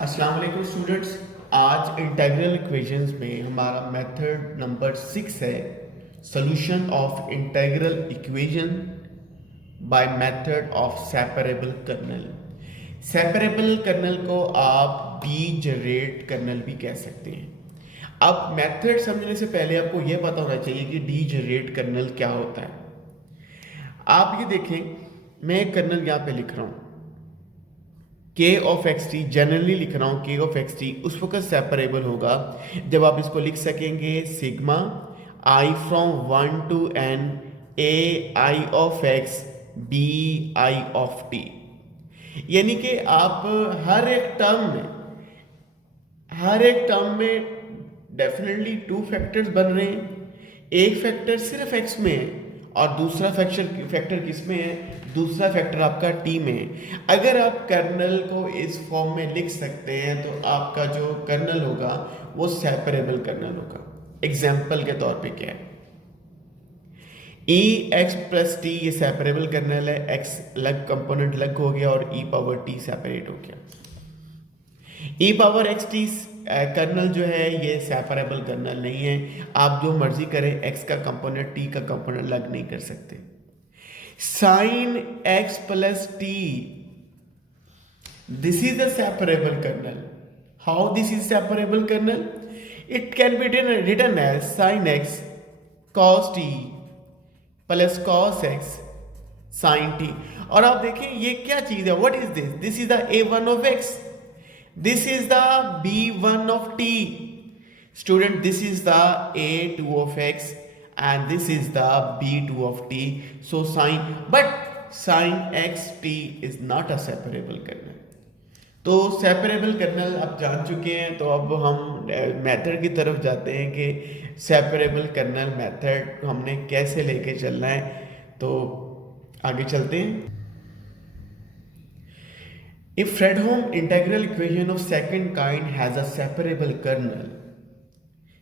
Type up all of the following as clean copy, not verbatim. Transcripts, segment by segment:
अस्सलाम वालेकुम स्टूडेंट्स। आज इंटीग्रल इक्वेशंस में हमारा मेथड नंबर 6 है, solution of integral equation by method of separable colonel. Separable colonel को आप डीजनरेट कर्नल भी कह सकते हैं। अब मेथड समझने से पहले आपको यह पता होना चाहिए कि डीजनरेट कर्नल क्या होता है। आप ये देखें, मैं एक कर्नल यहाँ पे लिख रहा हूँ के ऑफ एक्स टी, जनरली लिख रहा हूँ के ऑफ एक्स टी उस वक्त सेपरेबल होगा जब आप इसको लिख सकेंगे sigma I from 1 to N A I of X B I of T. यानी कि आप हर एक टर्म में डेफिनेटली टू फैक्टर्स बन रहे हैं। एक फैक्टर सिर्फ एक्स में है और दूसरा फैक्टर किस में है, दूसरा फैक्टर आपका टी में है। अगर आप कर्नल को इस फॉर्म में लिख सकते हैं तो आपका जो कर्नल होगा वो सेपरेबल कर्नल होगा। एग्जाम्पल के तौर पे क्या है, ई एक्स प्लस टी ये सेपरेबल कर्नल है, एक्स अलग कंपोनेंट अलग हो गया और ई पावर टी सेपरेट हो गया। ई पावर एक्स टी कर्नल जो है ये सेपरेबल कर्नल नहीं है। आप जो मर्जी करें, एक्स का कंपोनेंट टी का कंपोनेंट अलग नहीं कर सकते। Sine x plus T, this is a separable kernel. How this is separable kernel? It can be written as sin x cos t plus cos x sin t। और आप देखें ये क्या चीज है, what is this, this is the a1 of x, this is the b1 of t। Student, this is the a2 of x and this is the b2 of t। so sin x t is not a separable kernel। तो separable colonel आप जान चुके हैं, तो अब हम method की तरफ जाते हैं कि सेपरेबल कर्नल मेथड हमने कैसे लेके चलना है। तो आगे चलते हैं। If Fredholm integral equation of second kind has a separable kernel,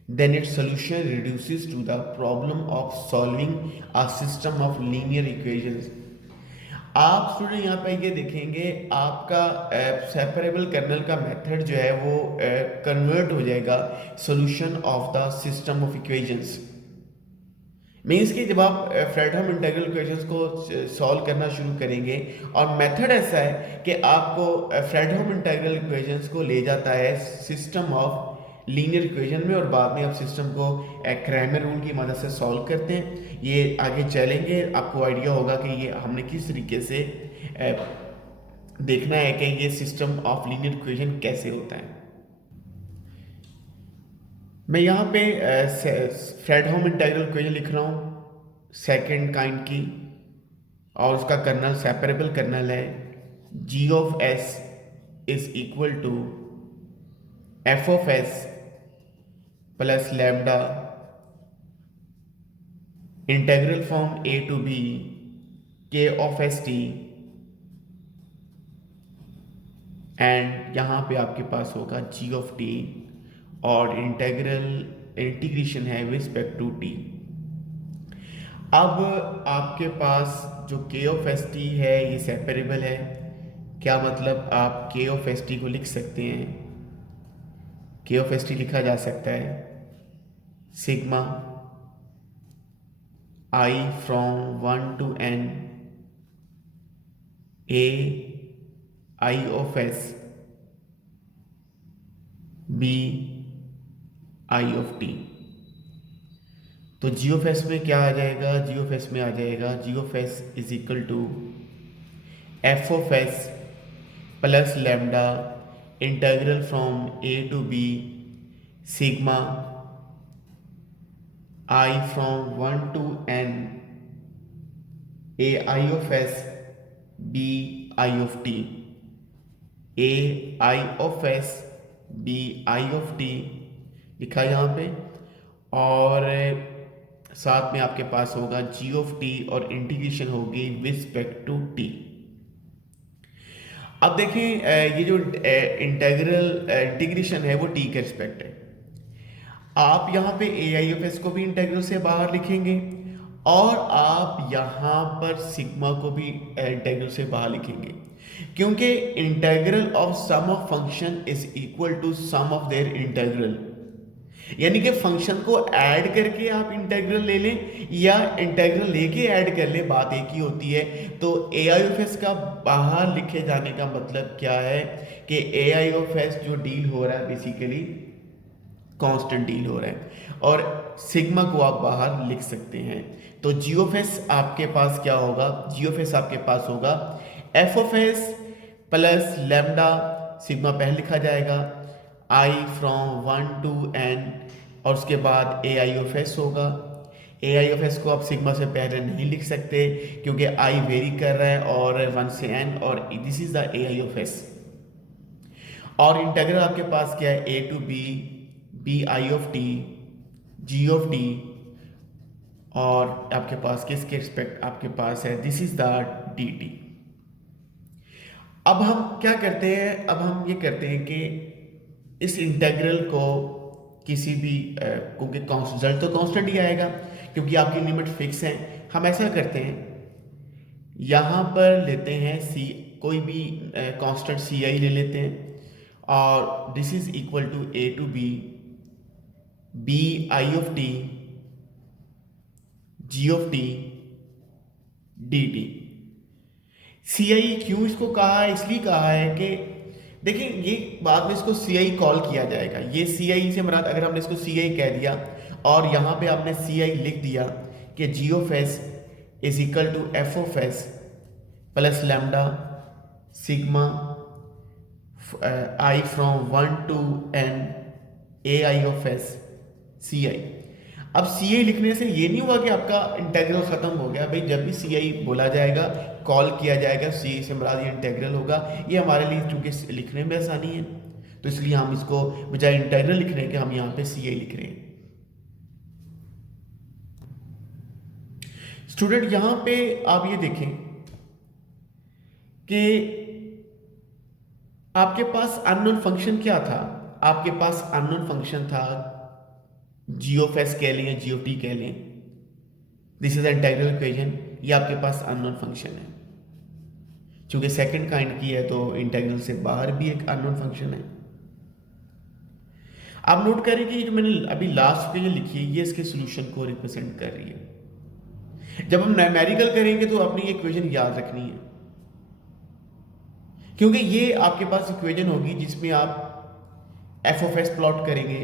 then its solution reduces to the problem of solving a system of linear equations। आप स्टूडेंट यहाँ पे ये देखेंगे आपका सेपरेबल कर्नल का मेथड जो है वो कन्वर्ट हो जाएगा solution of the system of equations. Means कि जब आप फ्रेडहोम इंटीग्रल इक्वेशंस को सॉल्व करना शुरू करेंगे और मेथड ऐसा है कि आपको फ्रेडहोम इंटीग्रल इक्वेशंस को ले जाता है सिस्टम ऑफ लीनियर इक्वेशन में और बाद में आप सिस्टम को क्रैमर रूल की मदद से सॉल्व करते हैं। ये आगे चलेंगे, आपको आइडिया होगा कि ये हमने किस तरीके से देखना है कि ये सिस्टम ऑफ लीनियर इक्वेशन कैसे होता है। मैं यहाँ पे फ्रेडहोम इंटीग्रल इक्वेशन लिख रहा हूँ सेकंड काइंड की, और उसका कर्नल सेपरेबल कर्नल है G of S is equal to F of S plus lambda integral from A to B K of S T, and यहाँ पे आपके पास होगा जी ऑफ टी और इंटीग्रेशन है विद रिस्पेक्ट टू टी। अब आपके पास जो के ऑफ एस टी है ये सेपरेबल है। क्या मतलब, आप के ऑफ एस टी को लिख सकते हैं, के ऑफ एस टी लिखा जा सकता है sigma I from 1 to N A I of S B I of T. तो जी ऑफ एस में क्या आ जाएगा, जी ऑफ एस में आ जाएगा G of S is equal to F of S plus lambda integral from A to B sigma I from 1 to N A I of S B I of T, A I of S B I of T लिखा यहाँ पे, और साथ में आपके पास होगा G of T और इंटीग्रेशन होगी विद रिस्पेक्ट टू टी। अब देखें ये जो इंटीग्रेशन है वो टी के रिस्पेक्ट है। आप यहाँ पे ए आई एफ एस को भी इंटीग्रल से बाहर लिखेंगे और आप यहाँ पर सिग्मा को भी इंटीग्रल से बाहर लिखेंगे। क्योंकि integral of sum of function is equal to sum of their integral, यानी कि फंक्शन को ऐड करके आप इंटीग्रल ले लें या इंटीग्रल लेके ऐड कर ले, बात एक ही होती है। तो ए आई ऑफ एस का बाहर लिखे जाने का मतलब क्या है कि ए आई ऑफ एस जो डील हो रहा है बेसिकली कांस्टेंट डील हो रहा है, और सिग्मा को आप बाहर लिख सकते हैं। तो जी ऑफ एस आपके पास क्या होगा, जी ऑफ एस आपके पास होगा F of S plus lambda, sigma पहले लिखा जाएगा आई फ्रॉम 1 to n, और उसके बाद ए आई ऑफ एस होगा। ए आई ऑफ एस को आप सिग्मा से पहले नहीं लिख सकते क्योंकि आई वेरी कर रहा है और 1 से n, और this is the A I of S. और इंटीग्रल आपके पास क्या है, A to B, B I of T, G of T, और आपके पास किसके रिस्पेक्ट आपके पास है, this is the D T. अब हम क्या करते हैं, अब हम ये करते हैं कि इस इंटीग्रल को किसी भी क्योंकि रिजल्ट तो कांस्टेंट ही आएगा क्योंकि आपकी लिमिट फिक्स है, हम ऐसा करते हैं यहाँ पर लेते हैं सी, कोई भी कांस्टेंट सी आई ले लेते हैं, और this is equal to A to B, B I of T, G of T, D T. C I क्यों इसको कहा है, इसलिए कहा है कि देखिए ये बाद में इसको सी आई कॉल किया जाएगा, ये सी आई से मुराद अगर हमने इसको सी आई कह दिया और यहाँ पे आपने सी आई लिख दिया कि G of S is equal to F of S plus lambda sigma I from 1 to n A I of S C I. अब सी आई लिखने से ये नहीं हुआ कि आपका इंटीग्रल खत्म हो गया भाई, जब भी सी आई बोला जाएगा कॉल किया जाएगा सी आई से मुराद ये इंटीग्रल होगा। ये हमारे लिए चूंकि लिखने में आसानी है तो इसलिए हम इसको बजाय इंटीग्रल लिख रहे हैं कि हम यहाँ पे सी आई लिख रहे हैं। स्टूडेंट यहाँ पे आप ये देखें कि आपके पास अननोन फंक्शन क्या था, आपके पास अननोन फंक्शन था जी ऑफ एस कह लें या जी ऑफ टी कह लें, दिस इज इंटीग्रल इक्वेशन, ये आपके पास अननोन फंक्शन है। चूंकि सेकंड काइंड की है तो इंटीग्रल से बाहर भी एक अननोन फंक्शन है। आप नोट करें कि जो मैंने अभी लास्ट इक्वेशन लिखी है ये इसके सॉल्यूशन को रिप्रेजेंट कर रही है। जब हम न्यूमेरिकल करेंगे तो अपनी इक्वेशन याद रखनी है क्योंकि ये आपके पास इक्वेशन होगी जिसमें आप एफ ऑफ एस प्लॉट करेंगे,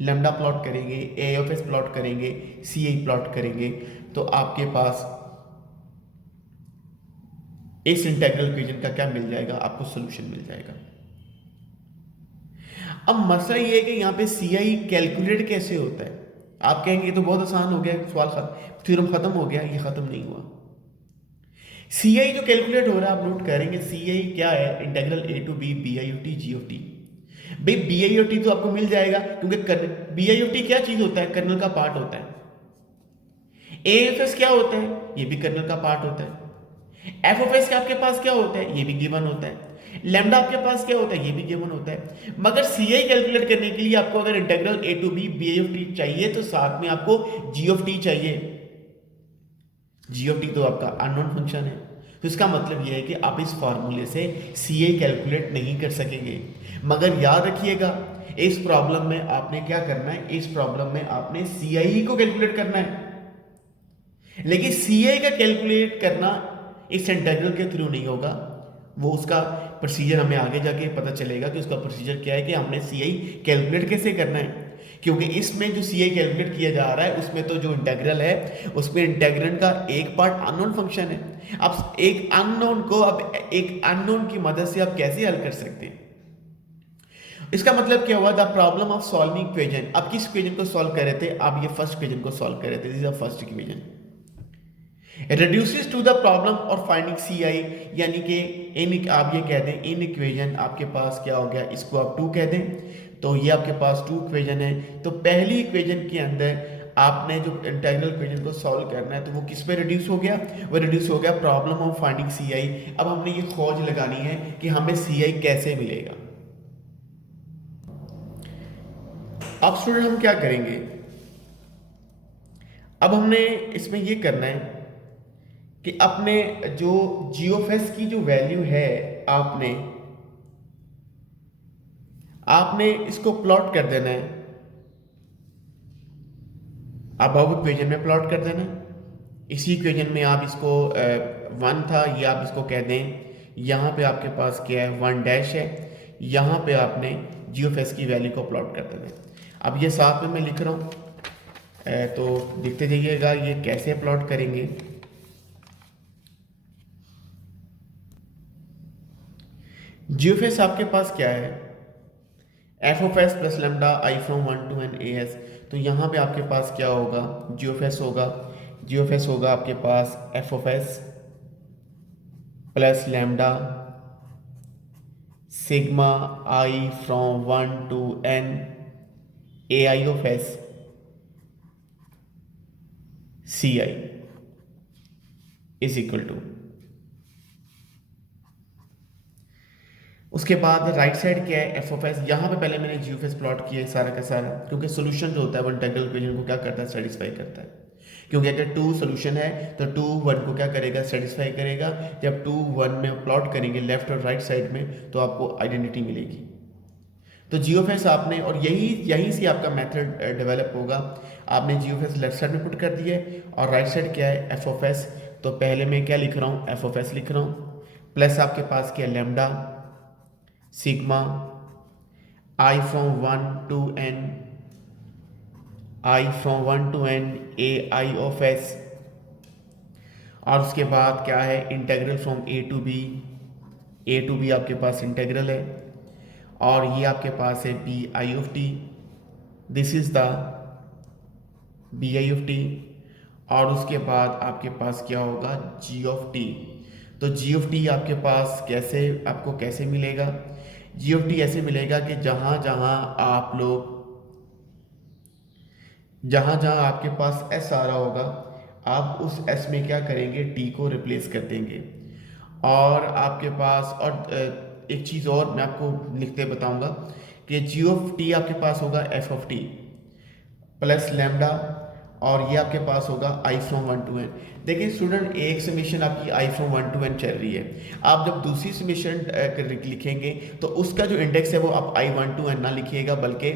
लैम्डा प्लॉट करेंगे, ए ऑफ एस प्लॉट करेंगे, सी आई प्लॉट करेंगे, तो आपके पास इस इंटीग्रल इक्वेशन का क्या मिल जाएगा, आपको सॉल्यूशन मिल जाएगा। अब मसला ये है कि यहाँ पे सी आई कैलकुलेट कैसे होता है। आप कहेंगे ये तो बहुत आसान हो गया, सवाल खत्म, थ्योरम खत्म हो गया, ये खत्म नहीं हुआ। सी आई जो कैलकुलेट हो रहा है आप नोट करेंगे, सी आई क्या है, integral A to B, B I of T, G of T. भाई बी आई ऑफ टी तो आपको मिल जाएगा क्योंकि बी आई ऑफ टी क्या चीज होता है, कर्नल का पार्ट होता है। ए एफ एस क्या होता है, ये भी कर्नल का पार्ट होता है। एफ ऑफ एस आपके पास क्या होता है, ये भी गिवन होता है। लैम्डा आपके पास क्या होता है, ये भी गिवन होता है। मगर सी आई कैलकुलेट करने के लिए आपको अगर integral A to B, B I of T चाहिए तो साथ में आपको जी ऑफ टी चाहिए। जी ऑफ टी तो आपका अननोन फंक्शन है, तो इसका मतलब यह है कि आप इस फॉर्मूले से सी आई कैलकुलेट नहीं कर सकेंगे। मगर याद रखिएगा इस प्रॉब्लम में आपने क्या करना है, इस प्रॉब्लम में आपने सी आई को कैलकुलेट करना है, लेकिन सी आई का कैलकुलेट करना इस इंटीग्रल के थ्रू नहीं होगा। वो उसका प्रोसीजर हमें आगे जाके पता चलेगा कि उसका प्रोसीजर क्या है कि हमने सी आई कैलकुलेट कैसे करना है। क्योंकि इसमें जो सी आई कैलकुलेट किया जा रहा है उसमें तो जो इंटीग्रल है उसमें इंटीग्रेंड का एक पार्ट अननोन फंक्शन है। अब एक अननोन को अब एक अननोन की मदद से आप कैसे हल कर सकते हैं, इसका मतलब क्या हुआ, the problem of solving equation. अब किस इक्वेशन को सॉल्व कर रहे थे, आप ये फर्स्ट इक्वेशन को सॉल्व कर रहे थे, this is the first equation. reduces to the problem और फाइंडिंग सी आई, यानी कि इन आप ये कह दें इन इक्वेशन आपके पास क्या हो गया, इसको आप 2 कह दें तो ये आपके पास 2 इक्वेशन है। तो पहली इक्वेशन के अंदर आपने जो इंटीग्रल इक्वेशन को सॉल्व करना है तो वो किस पे रिड्यूस हो गया, वो रिड्यूस हो गया problem of finding C I. अब हमने ये खोज लगानी है कि हमें सी आई कैसे मिलेगा। अब स्टूडेंट हम क्या करेंगे, अब हमने इसमें ये करना है कि अपने जो जी ऑफ एस की जो वैल्यू है आपने आपने इसको प्लॉट कर देना है, अबव इक्वेशन में प्लॉट कर देना है। इसी इक्वेशन में आप इसको 1 था, ये आप इसको कह दें, यहाँ पे आपके पास क्या है 1 डैश है, यहाँ पे आपने जी ऑफ एस की वैल्यू को प्लॉट कर देना है। अब ये साथ में मैं लिख रहा हूँ, तो देखते जाइएगा ये कैसे प्लॉट करेंगे। जी ऑफ एस आपके पास क्या है, F of S plus lambda I from 1 to N A S. तो यहाँ पे आपके पास क्या होगा, जी ऑफ एस होगा, जी ऑफ एस होगा आपके पास F of S plus lambda sigma I from 1 to N A I of S C I is equal to, उसके बाद राइट साइड क्या है एफ ऑफ एस। यहाँ पे पहले मैंने जी ऑफ एस प्लॉट किया है सारा का सारा, क्योंकि सोल्यूशन जो होता है वो इंटीग्रल इक्वेशन को क्या करता है, सेटिस्फाई करता है। क्योंकि अगर 2 सोल्यूशन है तो 2 1 को क्या करेगा, सेटिस्फाई करेगा। जब 2 1 में प्लॉट करेंगे लेफ्ट और राइट साइड में तो आपको आइडेंटिटी मिलेगी। तो जी ऑफ एस आपने, और यहीं से आपका मेथड डेवलप होगा। आपने जी ऑफ एस लेफ्ट साइड में पुट कर दिया है और राइट साइड क्या है एफ ऑफ एस। तो पहले मैं क्या लिख रहा हूँ, एफ ऑफ एस लिख रहा हूँ, प्लस आपके पास क्या है lambda sigma I from 1 to N, I from 1 to N A I of S, और उसके बाद क्या है integral from A to B. A to B आपके पास इंटेग्रल है, और ये आपके पास है B I of T, this is the B I of T. और उसके बाद आपके पास क्या होगा, जी ऑफ टी। तो जी ऑफ टी आपके पास कैसे, आपको कैसे मिलेगा, जी ऑफ टी ऐसे मिलेगा कि जहाँ जहाँ आपके पास एस आ रहा होगा, आप उस एस में क्या करेंगे, टी को रिप्लेस कर देंगे। और आपके पास, और एक चीज़ और मैं आपको लिखते बताऊंगा कि जी ऑफ टी आपके पास होगा F of T plus lambda, और ये आपके पास होगा आई फ्रॉम 1 टू एन। देखिए स्टूडेंट, एक समीशन आपकी आई फ्रॉम 1 टू एन चल रही है। आप जब दूसरी समीशन लिखेंगे तो उसका जो इंडेक्स है वो आप आई 1 टू एन ना लिखिएगा, बल्कि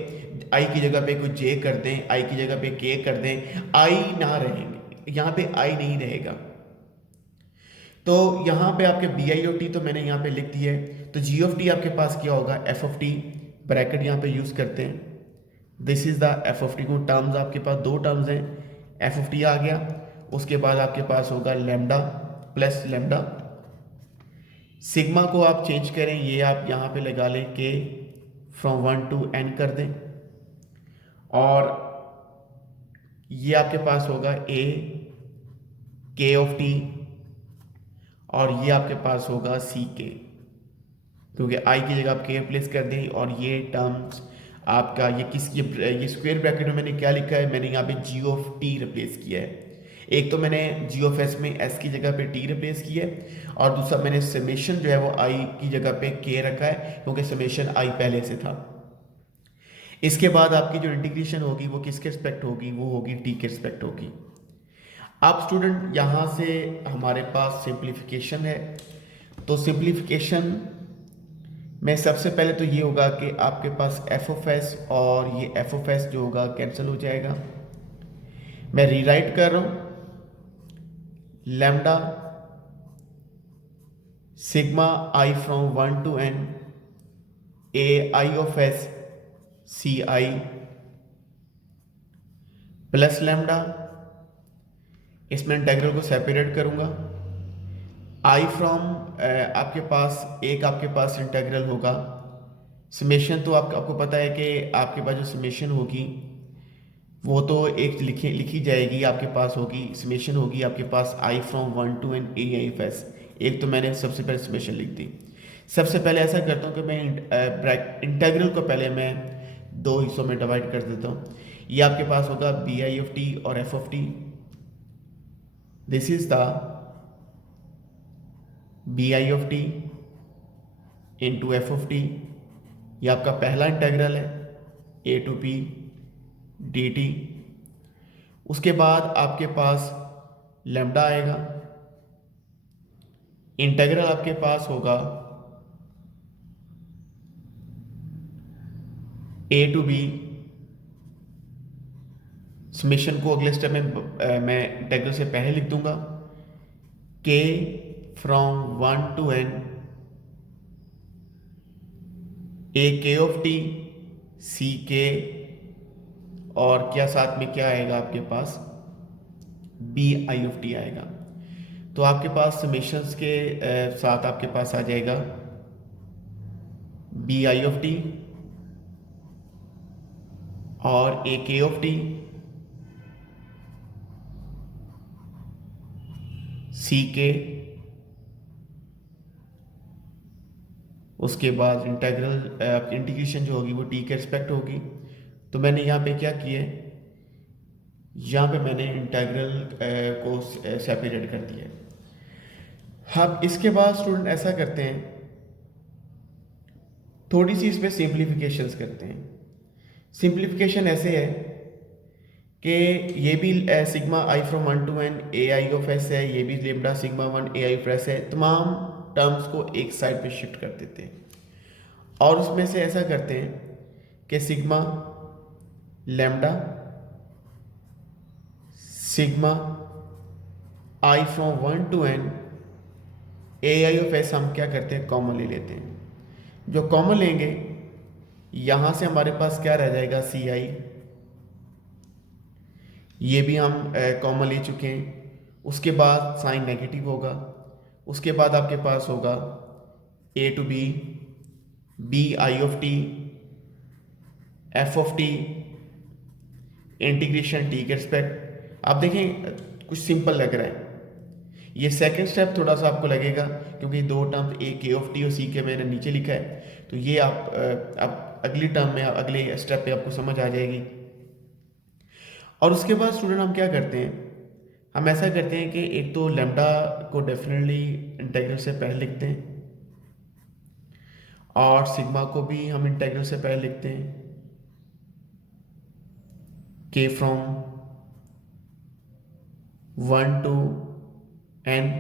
आई की जगह पे कुछ जे कर दें, आई की जगह पे के कर दें, आई ना रहेंगे, यहाँ पे आई नहीं रहेगा। तो यहाँ पे आपके बी आई और टी तो मैंने यहाँ पे लिख दिया है। तो जी ऑफ टी आपके पास क्या होगा, एफ ऑफ टी, ब्रैकेट यहाँ पे यूज़ करते हैं, this is the F of T को टर्म्स आपके पास 2 टर्म्स हैं, एफ ऑफ टी आ गया। उसके बाद आपके पास होगा लेमडा प्लस लेमडा, सिग्मा को आप चेंज करें, ये आप यहाँ पे लगा लें के फ्रॉम 1 टू एन कर दें, और ये आपके पास होगा ए के ऑफ टी, और ये आपके पास होगा सी के, क्योंकि आई की जगह आप के प्लेस कर दें। और ये टर्म्स आपका ये स्क्वायर ब्रैकेट में मैंने क्या लिखा है, मैंने यहाँ पे जी ऑफ टी रिप्लेस किया है। एक तो मैंने जी ऑफ एस में एस की जगह पे टी रिप्लेस किया है, और दूसरा मैंने समेशन जो है वो आई की जगह पे के रखा है, क्योंकि समेशन आई पहले से था। इसके बाद आपकी जो इंटीग्रेशन होगी वो किसके रिस्पेक्ट होगी, वो होगी टी के रिस्पेक्ट होगी। अब स्टूडेंट यहाँ से हमारे पास सिंप्लीफिकेशन है। तो सिंप्लीफिकेशन में सबसे पहले तो ये होगा कि आपके पास एफ ऑफ एस और ये एफ ऑफ एस जो होगा कैंसिल हो जाएगा। मैं रीराइट कर रहा हूँ, lambda sigma I from 1 to N A I of S C I plus lambda, इसमें इंटेग्रल को सेपरेट करूंगा। आई फ्रॉम आपके पास एक आपके पास इंटेग्रल होगा, समेशन तो आपको पता है कि आपके पास जो समेशन होगी वो तो एक लिखी जाएगी, आपके पास होगी समेशन होगी आपके पास I from 1 to N A I F S. एक तो मैंने सबसे पहले समेशन लिख दी। सबसे पहले ऐसा करता हूँ कि मैं इंटेग्रल को पहले मैं 2 हिस्सों में डिवाइड कर देता हूँ। ये आपके पास होगा बी आई ऑफ टी और F of T, this is the B I of T into F of T. ये आपका पहला इंटेग्रल है A to P D T. उसके बाद आपके पास लेमडा आएगा, इंटेग्रल आपके पास होगा ए टू बी, समेशन को अगले स्टेप में मैं इंटीग्रल से पहले लिख दूंगा, के from 1 to n A K of T C के, और क्या साथ में क्या आएगा आपके पास, बी आई ऑफ टी आएगा। तो आपके पास समेशंस के साथ आपके पास आ जाएगा बी आई ऑफ टी और ए के ऑफ टी, सी के, उसके बाद इंटीग्रल इंटीग्रेशन जो होगी वो टी के रिस्पेक्ट होगी। तो मैंने यहाँ पे क्या किया है, यहाँ पे मैंने इंटीग्रल को सेपरेट कर दिया है। हम इसके बाद स्टूडेंट ऐसा करते हैं, थोड़ी सी इसमें सिंप्लीफिकेशंस करते हैं। सिंप्लीफिकेशन ऐसे है कि ये भी sigma I from 1 to n A I of S है, ये भी lambda sigma 1 A I of S है। तमाम टर्म्स को एक साइड पे शिफ्ट कर देते हैं और उसमें से ऐसा करते हैं कि sigma lambda sigma I from 1 to n A I of S हम क्या करते हैं, कॉमन ले लेते हैं। जो कॉमन लेंगे यहां से हमारे पास क्या रह जाएगा, सी आई, ये भी हम कॉमन ले चुके हैं। उसके बाद साइन नेगेटिव होगा, उसके बाद आपके पास होगा A to B, B I of T, F of T, integration T के रिस्पेक्ट। आप देखें कुछ सिंपल लग रहा है, ये सेकंड स्टेप थोड़ा सा आपको लगेगा क्योंकि दो term A K of T और सी के मैंने नीचे लिखा है, तो ये आप अगली टर्म में अगले स्टेप पे आपको समझ आ जाएगी। और उसके बाद स्टूडेंट हम क्या करते हैं, हम ऐसा करते हैं कि एक तो लेमडा को डेफिनेटली इंटीग्रल से पहले लिखते हैं और सिग्मा को भी हम इंटीग्रल से पहले लिखते हैं, के फ्रॉम 1 to n,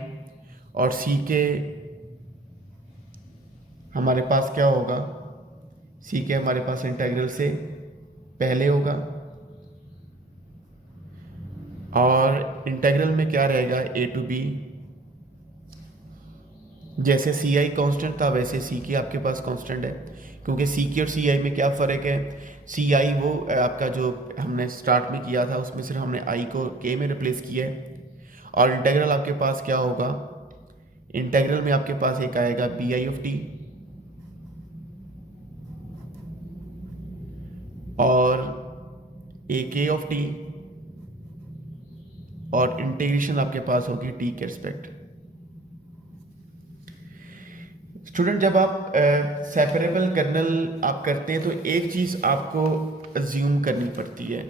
और सी के हमारे पास क्या होगा, सी के हमारे पास इंटीग्रल से पहले होगा और इंटीग्रल में क्या रहेगा, ए टू बी। जैसे सी आई कॉन्स्टेंट था वैसे सी के आपके पास कॉन्स्टेंट है, क्योंकि सी के और सी आई में क्या फ़र्क है, सी आई वो आपका जो हमने स्टार्ट में किया था उसमें सिर्फ हमने आई को के में रिप्लेस किया है, और इंटीग्रल आपके पास क्या होगा, इंटीग्रल में आपके पास एक आएगा बी आई ऑफ टी और ए के ऑफ टी, और इंटीग्रेशन आपके पास होगी टी के रिस्पेक्ट। स्टूडेंट जब आप सेपरेबल कर्नल आप करते हैं तो एक चीज़ आपको अज्यूम करनी पड़ती है,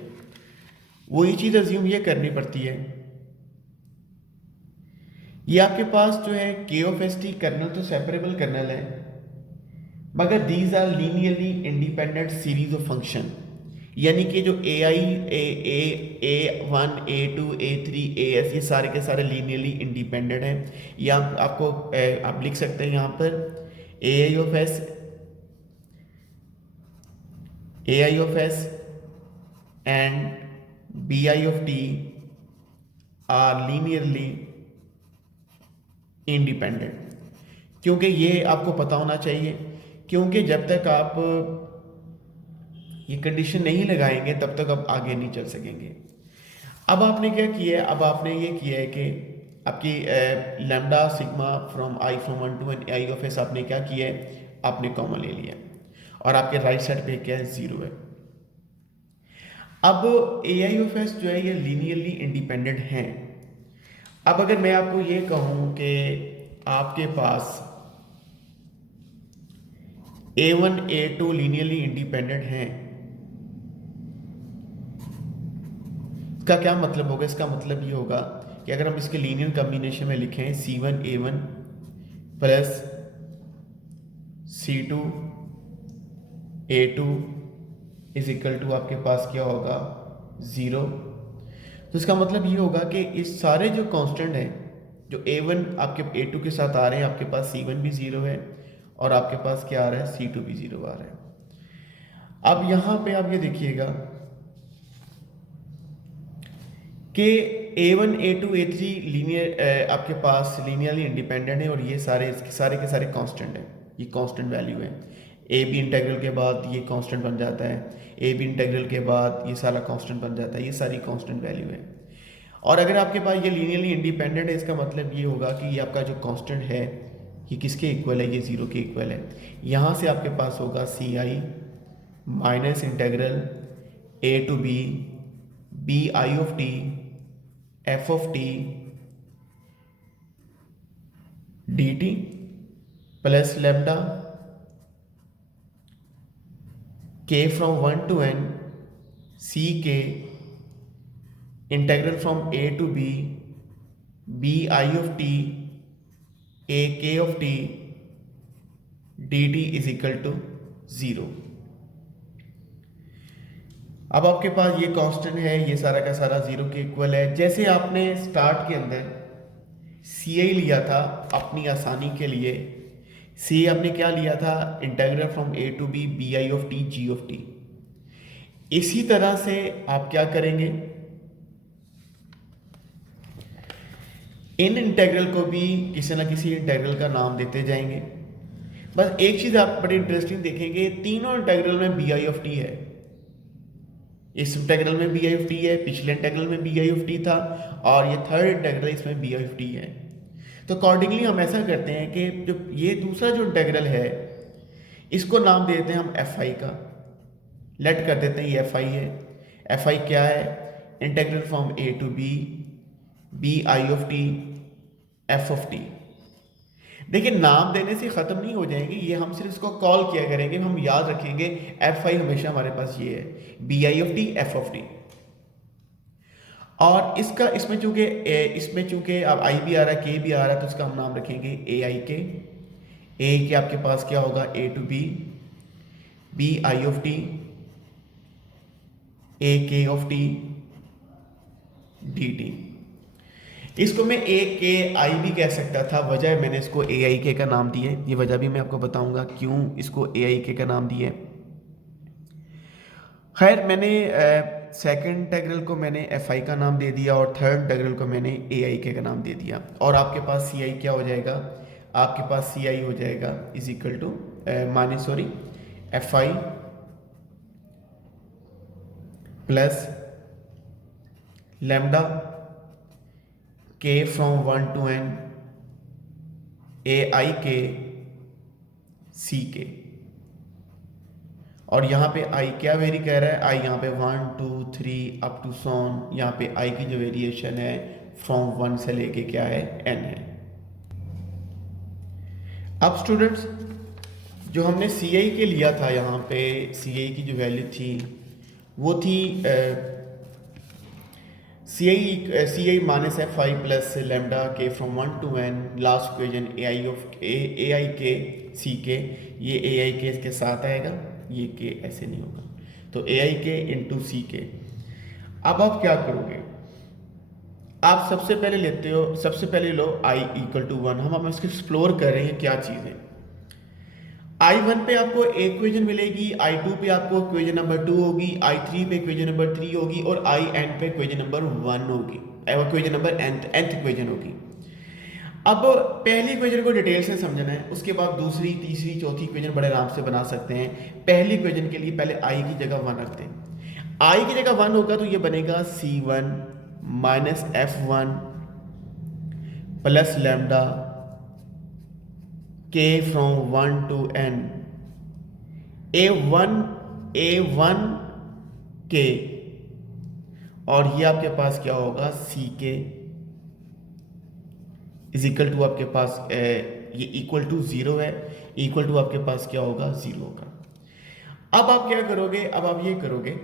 वो ये चीज़ अज्यूम ये करनी पड़ती है, ये आपके पास जो है K of S T kernel तो सेपरेबल कर्नल है, मगर these are linearly independent series of function, यानी कि जो A I A one A two A three A S ये सारे के सारे लीनियरली इंडिपेंडेंट हैं। या आपको आप लिख सकते हैं यहाँ पर A I of S and B I of T are linearly independent, क्योंकि ये आपको पता होना चाहिए, क्योंकि जब तक आप ये कंडीशन नहीं लगाएंगे तब तक आप आगे नहीं चल सकेंगे। अब आपने क्या किया है, अब आपने ये किया है कि आपकी lambda sigma from I from 1 to n I of S आपने क्या किया है, आपने कॉमन ले लिया और आपके राइट साइड पे क्या है, 0 है। अब ए आई ऑफ एस जो है ये लीनियरली इंडिपेंडेंट हैं। अब अगर मैं आपको ये कहूँ कि आपके पास A1 A2 लीनियरली इंडिपेंडेंट हैं, इसका क्या मतलब होगा, इसका मतलब ये होगा कि अगर हम इसके लीनियर कॉम्बिनेशन में लिखें C1 A1 plus C2 A2 is equal to आपके पास क्या होगा, 0। तो इसका मतलब ये होगा कि इस सारे जो कांस्टेंट हैं, जो A1 आपके A2 के साथ आ रहे हैं, आपके पास C1 भी 0 है और आपके पास क्या आ रहा है, C2 भी 0 आ रहा है। अब यहां पे आप ये देखिएगा कि A1 A2 A3 लीनियर आपके पास लीनियरली इंडिपेंडेंट है और ये सारे सारे के सारे कांस्टेंट हैं, ये कांस्टेंट वैल्यू है। ए बी इंटीग्रल के बाद ये कांस्टेंट बन जाता है, ए बी इंटीग्रल के बाद ये सारा कांस्टेंट बन जाता है, ये सारी कांस्टेंट वैल्यू है। और अगर आपके पास ये लीनियरली इंडिपेंडेंट है, इसका मतलब ये होगा कि ये आपका जो कांस्टेंट है ये किसके इक्वल है, ये ज़ीरो के इक्वल है। यहाँ से आपके पास होगा C I minus integral A to B I of T F of T D T plus lambda K from 1 to n C K integral from A to B I of T A K of T D T is equal to 0। अब आपके पास ये constant है, ये सारा का सारा 0 के equal है। जैसे आपने स्टार्ट के अंदर सी आई लिया था अपनी आसानी के लिए, सी आपने क्या लिया था, integral from A to B I of T G of T. इसी तरह से आप क्या करेंगे, इन इंटीग्रल को भी किसी ना किसी इंटीग्रल का नाम देते जाएंगे। बस एक चीज आप बड़ी इंटरेस्टिंग देखेंगे, तीनों इंटीग्रल में बी आई ऑफ टी है। इस इंटीग्रल में बी आई ऑफ टी है, पिछले इंटीग्रल में बी आई ऑफ टी था, और ये थर्ड इंटीग्रल इसमें बी आई ऑफ टी है। तो अकॉर्डिंगली हम ऐसा करते हैं कि जो ये दूसरा जो इंटीग्रल है इसको नाम दे देते हैं हम एफ आई का, लेट कर देते हैं ये एफ आई है। एफ आई क्या है, integral from A to B I of T F of T. देखिए नाम देने से ख़त्म नहीं हो जाएंगे, ये हम सिर्फ इसको कॉल किया करेंगे, हम याद रखेंगे एफ आई हमेशा हमारे पास ये है, B I of T F of T. और इसका इसमें चूंकि अब आई भी आ रहा है, के भी आ रहा है, तो इसका हम नाम रखेंगे ए आई के। ए के आपके पास क्या होगा, A to B I of T A K of T D T. इसको मैं ए के आई भी कह सकता था, वजह मैंने इसको ए आई के का नाम दिया है, ये वजह भी मैं आपको बताऊंगा क्यों इसको ए आई के का नाम दिया है। खैर मैंने सेकंड इंटीग्रल को मैंने एफ आई का नाम दे दिया और थर्ड इंटीग्रल को मैंने ए आई के का नाम दे दिया। और आपके पास सी आई क्या हो जाएगा, आपके पास सी आई हो जाएगा is equal to F I plus lambda K from 1 to n A I K C के। और यहाँ पे आई क्या वेरी कह रहा है, आई यहाँ पे 1 2 3 अप टू सॉन, यहाँ पे आई की जो वेरिएशन है फ्रॉम 1 से लेके क्या है n है। अब स्टूडेंट्स जो हमने सी आई के लिया था, यहाँ पे सी आई की जो वैल्यू थी वो थी C I minus F I plus lambda K from 1 to n last equation A I K C के, ये ए आई के इसके साथ आएगा, ये के ऐसे नहीं होगा, तो ए आई के इंटू सी के। अब आप क्या करोगे, आप सबसे पहले लो आई इक्वल टू 1। हम इसको एक्सप्लोर कर रहे हैं क्या चीज़ है। I1 पे आपको इक्वेशन मिलेगी, I2 पे आपको इक्वेशन नंबर 2 होगी, I3 पे इक्वेशन नंबर 3 होगी और IN पे इक्वेशन नंबर 1 होगी, इक्वेशन नंबर nth इक्वेशन होगी। अब पहली इक्वेशन को डिटेल से समझना है, उसके बाद दूसरी तीसरी चौथी इक्वेशन बड़े आराम से बना सकते हैं। पहली इक्वेशन के लिए पहले I की जगह 1 रखते हैं। I की जगह 1 होगा तो ये बनेगा C1 minus F1 plus lambda k from 1 to n a1 k, और ये आपके पास क्या होगा सी के इज इक्वल टू आपके पास ये इक्वल टू 0 है, इक्वल टू आपके पास क्या होगा 0 होगा। अब आप क्या करोगे, अब आप ये करोगे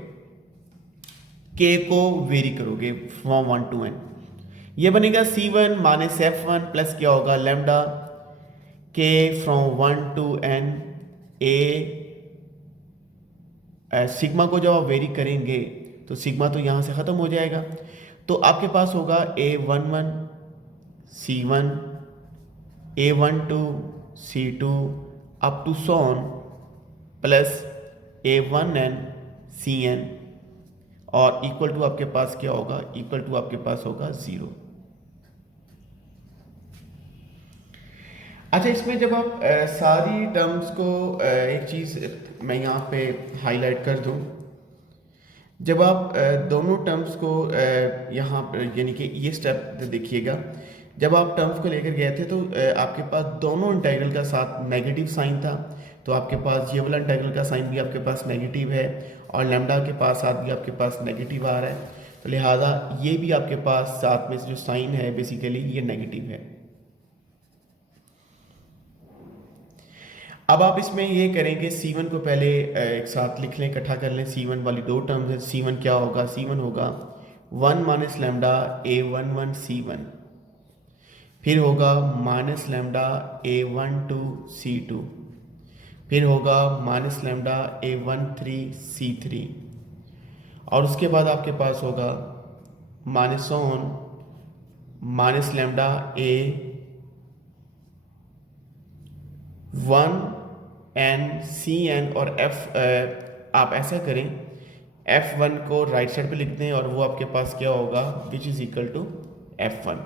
k को वेरी करोगे फ्रॉम 1 to n, ये बनेगा C1 माइनस F1 प्लस क्या होगा लेमडा k फ्रॉम 1 to n a सिग्मा को जब आप वेरी करेंगे तो सिग्मा तो यहाँ से ख़त्म हो जाएगा, तो आपके पास होगा A11 C1 A12 C2 up to so on plus A1n Cn और इक्वल टू आपके पास क्या होगा, इक्वल टू आपके पास होगा 0। अच्छा, इसमें जब आप सारी टर्म्स को एक चीज़ मैं यहाँ पे हाईलाइट कर दूँ, जब आप दोनों टर्म्स को यहाँ पर यानी कि ये स्टेप देखिएगा, जब आप टर्म्स को लेकर गए थे तो आपके पास दोनों इंटीग्रल का साथ नेगेटिव साइन था, तो आपके पास ये वाला इंटीग्रल का साइन भी आपके पास नेगेटिव है और लैम्डा के पास साथ भी आपके पास नेगेटिव आ रहा है, तो लिहाजा ये भी आपके पास साथ में जो साइन है बेसिकली ये नेगेटिव है। अब आप इसमें ये करेंगे C1 को पहले एक साथ लिख लें, इकट्ठा कर लें। C1 वाली दो टर्म्स है, C1 क्या होगा, C1 होगा 1 माइनस लैम्डा A11 C1, फिर होगा माइनस लैम्डा A12 C2, फिर होगा माइनस लैम्डा A13 C3 और उसके बाद आपके पास होगा minus on minus lambda A1n Cn और आप ऐसा करें F1 को राइट साइड पे लिख दें और वो आपके पास क्या होगा, which is equal to F1।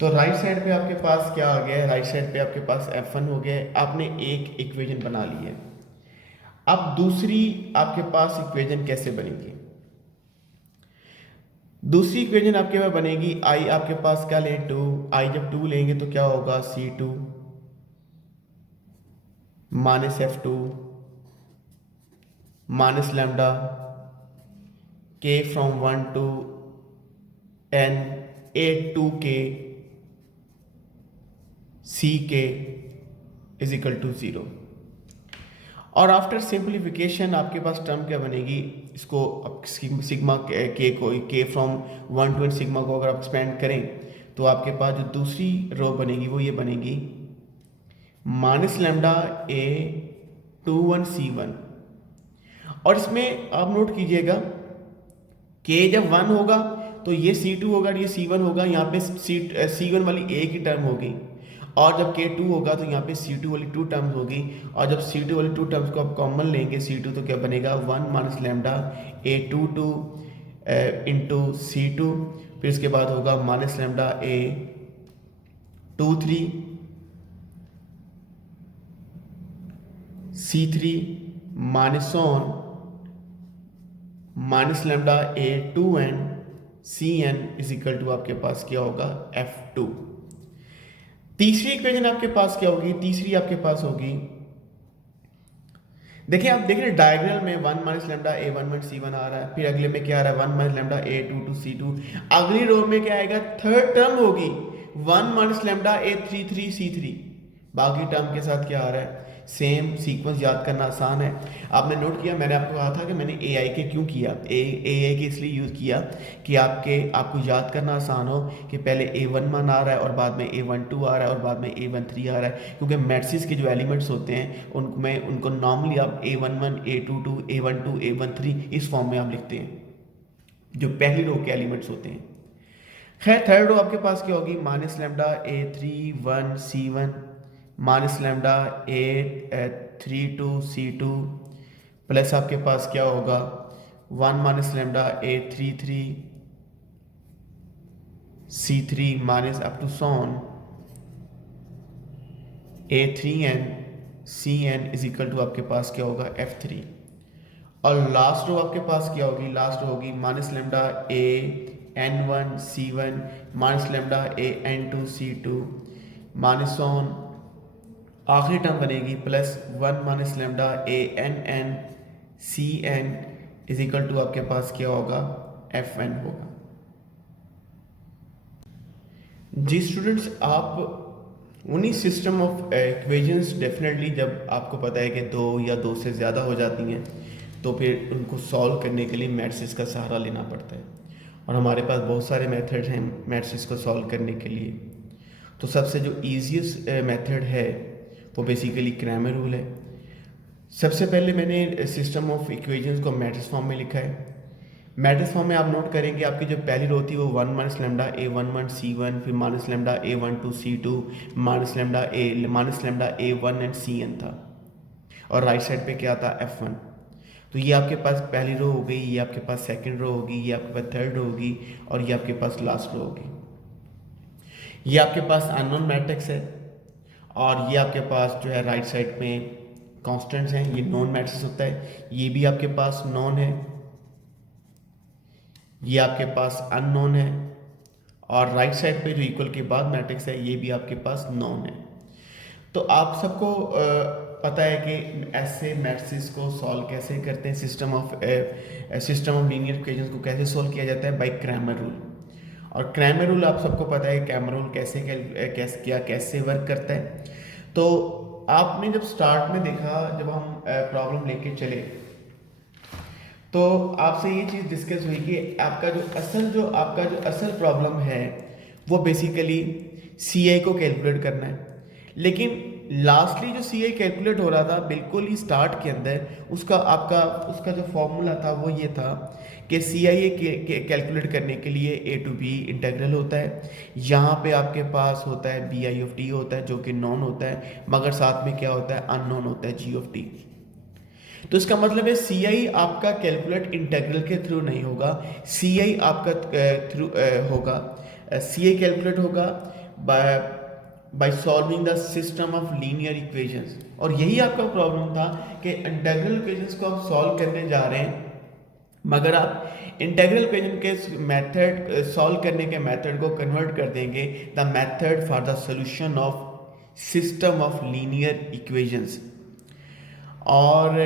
तो राइट साइड पे आपके पास क्या आ गया है, राइट साइड पे आपके पास F1 हो गया, आपने एक इक्वेशन बना ली है। अब दूसरी आपके पास इक्वेशन कैसे बनेगी, दूसरी इक्वेशन आपके पास बनेगी I आपके पास क्या लें 2, I जब 2 लेंगे तो क्या होगा C2 minus F2 minus lambda K फ्रॉम 1 to n A2K CK is equal to 0। और आफ्टर सिंप्लीफिकेशन आपके पास टर्म क्या बनेगी, इसको सिग्मा के को के फ्रॉम 1 to n सिग्मा को अगर आप एक्सपेंड करें तो आपके पास जो दूसरी रो बनेगी वो ये बनेगी माइनस लैम्डा A21 C1। और इसमें आप नोट कीजिएगा K जब 1 होगा तो ये C2 होगा, ये C1 होगा, यहाँ पे C1 वाली A की टर्म होगी, और जब K2 होगा तो यहाँ पे C2 वाली 2 टर्म्स होगी, और जब C2 वाली 2 टर्म्स को आप कॉमन लेंगे C2 तो क्या बनेगा 1 minus lambda A22 into C2, फिर इसके बाद होगा minus lambda A23 C3 minus on minus lambda A2n Cn is equal to आपके पास क्या होगा F2। तीसरी इक्वेशन आपके पास क्या होगी, तीसरी आपके पास होगी, देखिए आप देख रहे हैं डायग्राम में 1 माइनस लैम्डा A11 C1 आ रहा है, फिर अगले में क्या आ रहा है 1 माइनस लैम्डा A22 C2, अगली रो में क्या आएगा, थर्ड टर्म होगी 1 माइनस लैम्डा A33 C3, बाकी टर्म के साथ क्या आ रहा है, सेम सीक्वेंस याद करना आसान है। आपने नोट किया, मैंने आपको कहा था कि मैंने AI के क्यों किया, AI के इसलिए यूज़ किया कि आपको याद करना आसान हो कि पहले A11 आ रहा है और बाद में A12 आ रहा है और बाद में A13 आ रहा है, क्योंकि मैट्रिक्स के जो एलिमेंट्स होते हैं उनको नॉर्मली आप A11 A22 A12 A13 इस फॉर्म में आप लिखते हैं, जो पहली रो के एलिमेंट्स होते हैं। खैर थर्ड रो आपके पास क्या होगी, minus lambda A31 C1 minus lambda A32 C2 plus आपके पास क्या होगा 1 minus lambda A33 C3 minus up to so on A3n Cn is equal to आपके पास क्या होगा F3। और लास्ट रो आपके पास क्या होगी, लास्ट रो होगी minus lambda AN1 C1 minus lambda AN2 C2 minus on आखिरी टर्म बनेगी plus 1 minus lambda ANn Cn is equal to आपके पास क्या होगा Fn होगा। जी स्टूडेंट्स, आप उन्हीं सिस्टम ऑफ इक्वेशंस डेफिनेटली जब आपको पता है कि 2 या 2 से ज़्यादा हो जाती हैं तो फिर उनको सॉल्व करने के लिए मैट्रिक्स का सहारा लेना पड़ता है, और हमारे पास बहुत सारे मेथड हैं मैट्रिक्स को सॉल्व करने के लिए। तो सबसे जो ईजीएस्ट मेथड है वो बेसिकली क्रैमर रूल है। सबसे पहले मैंने सिस्टम ऑफ इक्वेशंस को मैट्रिक्स फॉर्म में लिखा है। मैट्रिक्स फॉर्म में आप नोट करेंगे आपकी जो पहली रो थी वो 1 माइनस लैम्डा A11 C1 फिर minus lambda A12 C2 minus lambda A1n Cn था, और राइट साइड पे क्या था, F1। तो ये आपके पास पहली रो हो गई, ये आपके पास सेकंड रो होगी, ये आपके पास थर्ड रो होगी और ये आपके पास लास्ट रो होगी। ये आपके पास अननोन मैट्रिक्स है और ये आपके पास जो है राइट साइड में कांस्टेंट्स हैं, ये नॉन मैट्रिक्स होता है। ये भी आपके पास नॉन है, ये आपके पास अननोन है और राइट साइड पे जो इक्वल के बाद मैट्रिक्स है ये भी आपके पास नॉन है। तो आप सबको पता है कि ऐसे मैट्रिक्स को सॉल्व कैसे करते हैं, सिस्टम ऑफ लीनियर इक्वेशंस को कैसे सॉल्व किया जाता है, बाय क्रैमर रूल। और क्रैमर रूल आप सबको पता है, क्रैमर रूल कैसे वर्क करता है। तो आपने जब स्टार्ट में देखा, जब हम प्रॉब्लम लेके चले तो आपसे ये चीज़ डिस्कस हुई कि आपका जो असल प्रॉब्लम है वो बेसिकली CI को कैलकुलेट करना है। लेकिन लास्टली जो CI कैलकुलेट हो रहा था बिल्कुल ही स्टार्ट के अंदर, उसका जो फॉर्मूला था वो ये था कि CI कैलकुलेट करने के लिए A to B इंटीग्रल होता है। यहाँ पे आपके पास होता है BI of t होता है जो कि नॉन होता है, मगर साथ में क्या होता है, अननोन होता है G of t। तो इसका मतलब है CI आपका कैलकुलेट इंटीग्रल के थ्रू नहीं होगा, CI आपका थ्रू होगा, CI कैलकुलेट होगा by solving the system of linear equations. और यही आपका प्रॉब्लम था कि इंटीग्रल इक्वेशंस को आप सॉल्व करने जा रहे हैं, मगर आप इंटीग्रल इक्वेशन के मेथड सॉल्व करने के मेथड को कन्वर्ट कर देंगे the method for the solution of system of linear equations. और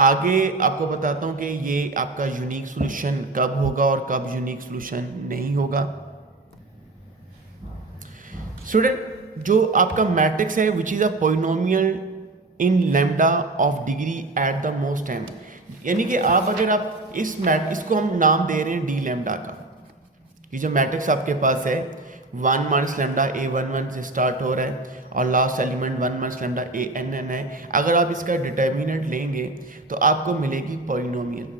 आगे आपको बताता हूँ कि ये आपका यूनिक सॉल्यूशन कब होगा और कब यूनिक सॉल्यूशन नहीं होगा। स्टूडेंट, जो आपका मैट्रिक्स है विच is a polynomial in lambda of degree at the most time, यानी कि अगर आप इसको हम नाम दे रहे हैं डी लैम्डा का। ये जो मैट्रिक्स आपके पास है 1 माइनस लैम्डा A11 से स्टार्ट हो रहा है और last element 1 minus lambda ANN है। अगर आप इसका डिटर्मिनेंट लेंगे तो आपको मिलेगी पॉलिनोमियल।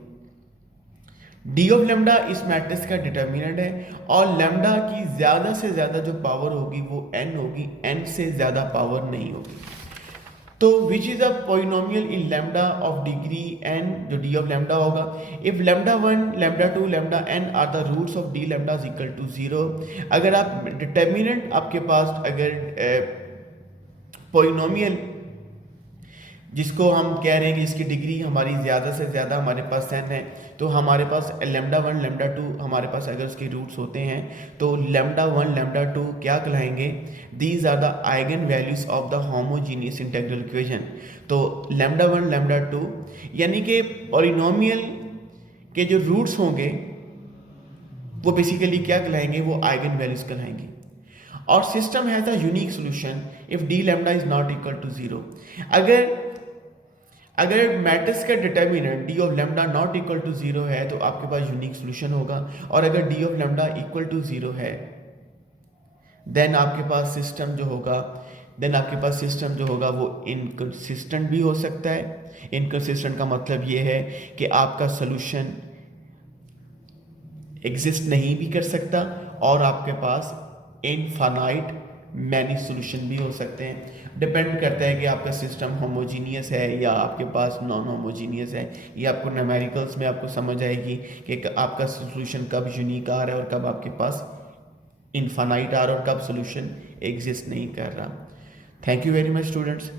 डी ऑफ लैम्डा इस मैट्रिक्स का डिटर्मिनेंट है और लैम्डा की ज़्यादा से ज़्यादा जो पावर होगी वो n होगी, n से ज़्यादा पावर नहीं होगी। तो which is a polynomial in lambda of degree n, जो डी ऑफ लैम्डा होगा, if lambda 1 lambda 2 lambda n are the roots of D lambda is equal to 0। अगर आप डिटर्मिनेंट आपके पास अगर पॉलिनोमियल जिसको हम कह रहे हैं कि इसकी डिग्री हमारी ज़्यादा से ज़्यादा हमारे पास n है, तो हमारे पास लैम्डा 1 लैम्डा 2 हमारे पास अगर उसके रूट्स होते हैं तो लैम्डा 1 लैम्डा 2 क्या कहलाएंगे, these are the eigen values of the homogeneous integral equation. तो लैम्डा 1 लैम्डा 2 यानी कि पॉलिनोमियल के जो रूट्स होंगे वो बेसिकली क्या कहलाएंगे, वो आइगन वैल्यूज कहलाएंगे। और system has a unique solution if D lambda is not equal to 0। अगर मैट्रिक्स का determinant D of lambda not equal to 0 है तो आपके पास यूनिक सोल्यूशन होगा, और अगर D of lambda equal to 0 है देन आपके पास सिस्टम जो होगा वो इनकंसिस्टेंट भी हो सकता है। इनकंसिस्टेंट का मतलब ये है कि आपका सोल्यूशन एग्जिस्ट नहीं भी कर सकता और आपके पास इनफाइनाइट मैनी सोल्यूशन भी हो सकते हैं। डिपेंड करता है कि आपका सिस्टम होमोजीनियस है या आपके पास नॉन होमोजीनियस है। ये आपको न्यूमेरिकल्स में आपको समझ आएगी कि आपका सोल्यूशन कब यूनिक आ रहा है और कब आपके पास इनफाइनाइट आ रहा है और कब सोल्यूशन एग्जिस्ट नहीं कर रहा। Thank you very much students.